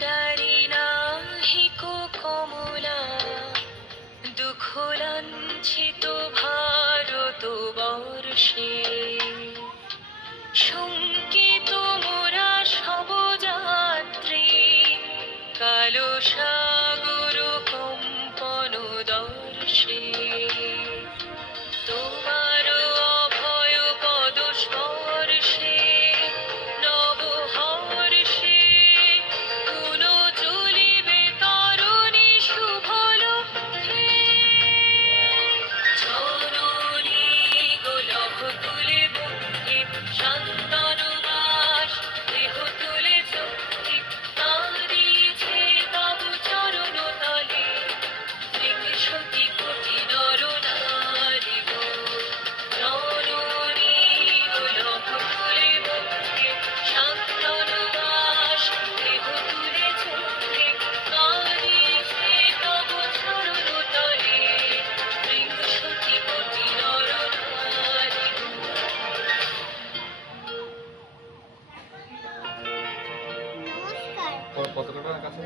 কাণ্ডারি নাহিক কমলা, দুঃখ লাঞ্ছিত ভারতবর্ষে। শঙ্কিত মোরা শবযাত্রী, কালো সাগর কম্পন দর্শে। তোমার অভয় পদ স্পর্শে, নবহর্ষে পুন চলিবে তরুণী শুভ লক্ষ্যে। জননী গোলভ তুলে বক্ষে, শান্তনু মাস দেহ তুলে চক্ষে। কাঁদিছে তব চরণ তলে, সতী কোটি নর নারী গো। জননী গোলভ তুলে বক্ষে, শান্তনু মাস দেহ তুলে চক্ষে। কাঁদিছে তব চরণ তলে, সতী কোটি নর নারী গো। নমস্কার। পতাকাটা কাছে